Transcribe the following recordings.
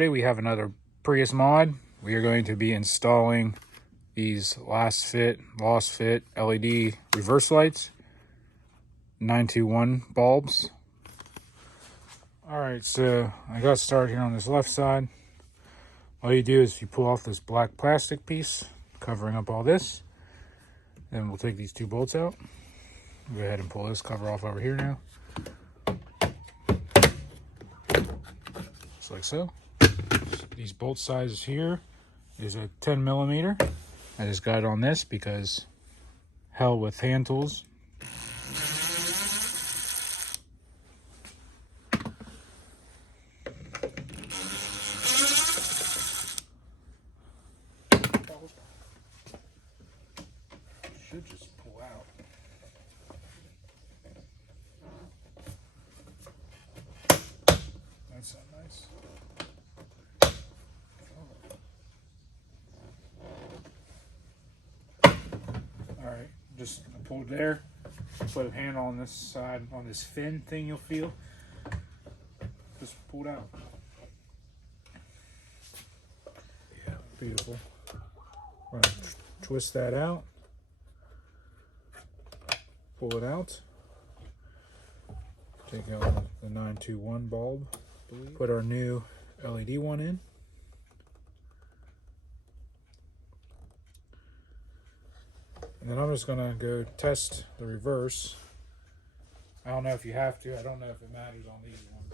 everybody, we have another Prius mod. We are going to be installing these Lasfit LED reverse lights, 921 bulbs. Alright, so I got started here on this left side. All you do is you pull off this black plastic piece covering up all this. Then we'll take these two bolts out. Go ahead and pull this cover off over here now. Just like so. These bolt sizes here is a 10 millimeter. I just got it on this because hell with hand tools. Should just pull out. That's not nice. Alright, just pull it there. Put a handle on this side, on this fin thing you'll feel. Just pull it out. Yeah, beautiful. We're gonna twist that out. Pull it out. Take out the 921 bulb. Put our new LED one in. And then I'm just gonna go test the reverse. I don't know if you have to. I don't know if it matters on these ones.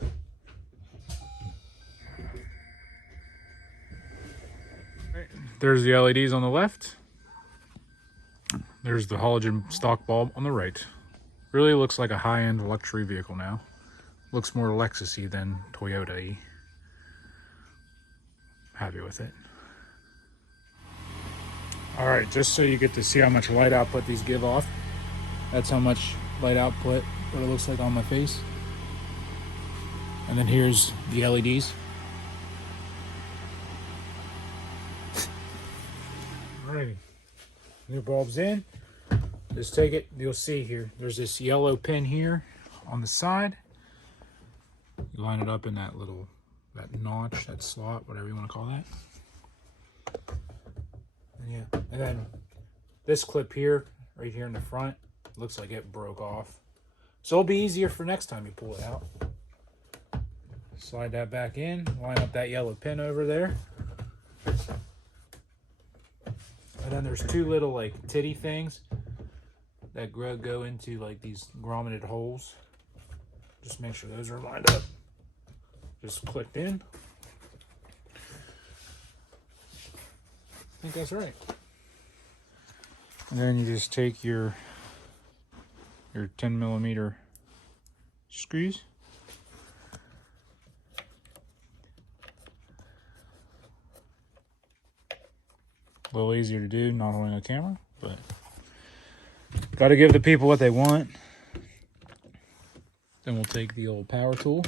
Right. There's the LEDs on the left. There's the halogen stock bulb on the right. Really looks like a high-end luxury vehicle now. Looks more Lexus-y than Toyota-y. Happy with it. Alright, just so you get to see how much light output these give off. That's how much light output, what it looks like on my face. And then here's the LEDs. Alrighty. New bulbs in. Just take it, you'll see here, there's this yellow pin here on the side. You line it up in that little, that notch, that slot, whatever you want to call that. And yeah, and then this clip here, right here in the front, looks like it broke off. So it'll be easier for next time you pull it out. Slide that back in, line up that yellow pin over there. And then there's two little like titty things that go into like these grommeted holes. Just make sure those are lined up. Just clicked in. I think that's right. And then you just take your 10 millimeter screws. A little easier to do, not holding a camera, but got to give the people what they want. Then we'll take the old power tool.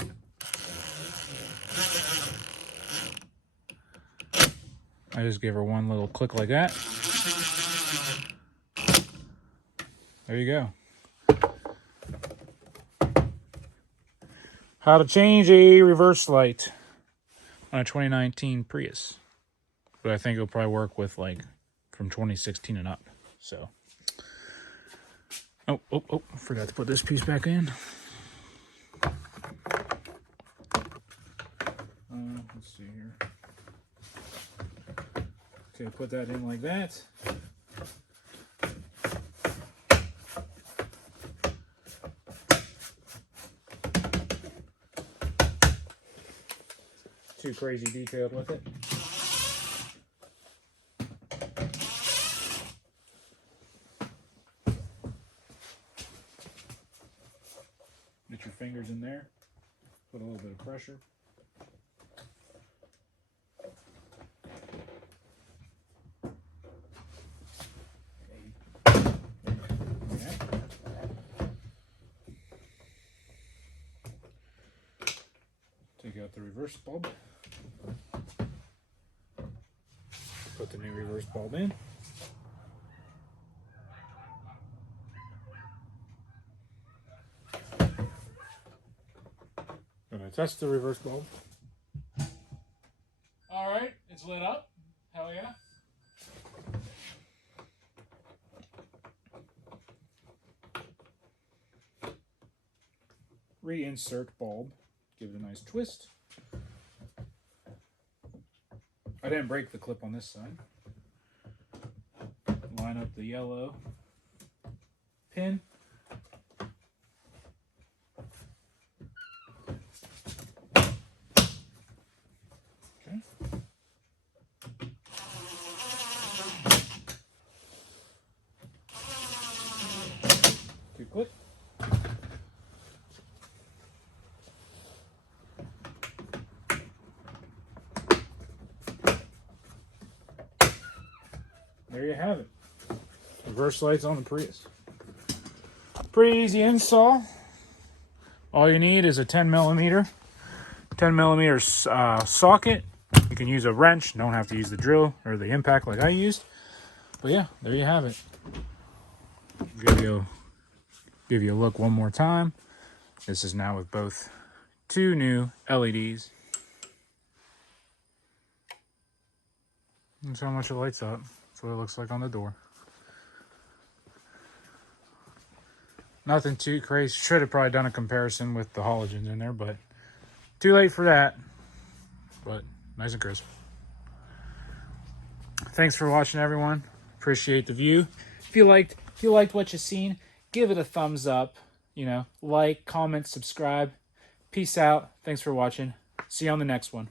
I just give her one little click like that. There you go. How to change a reverse light on a 2019 Prius. But I think it'll probably work with like from 2016 and up. So, oh, forgot to put this piece back in. Let's see here. Okay, put that in like that. Too crazy detailed with it. Get your fingers in there. Put a little bit of pressure. Take out the reverse bulb. Put the new reverse bulb in. Gonna test the reverse bulb. It's lit up. Hell yeah. Reinsert bulb. Give it a nice twist. I didn't break the clip on this side. Line up the yellow pin. Okay. Good clip. There you have it. Reverse lights on the Prius. Pretty easy install. All you need is a 10 millimeter socket. You can use a wrench. Don't have to use the drill or the impact like I used. But yeah, there you have it. Give you a look one more time. This is now with both two new LEDs. That's how much it lights up. That's what it looks like on the door. Nothing too crazy. Should have probably done a comparison with the halogens in there, but too late for that. But nice and crisp. Thanks for watching, everyone. Appreciate the view. If you liked what you seen, give it a thumbs up. You know, like, comment, subscribe. Peace out. Thanks for watching. See you on the next one.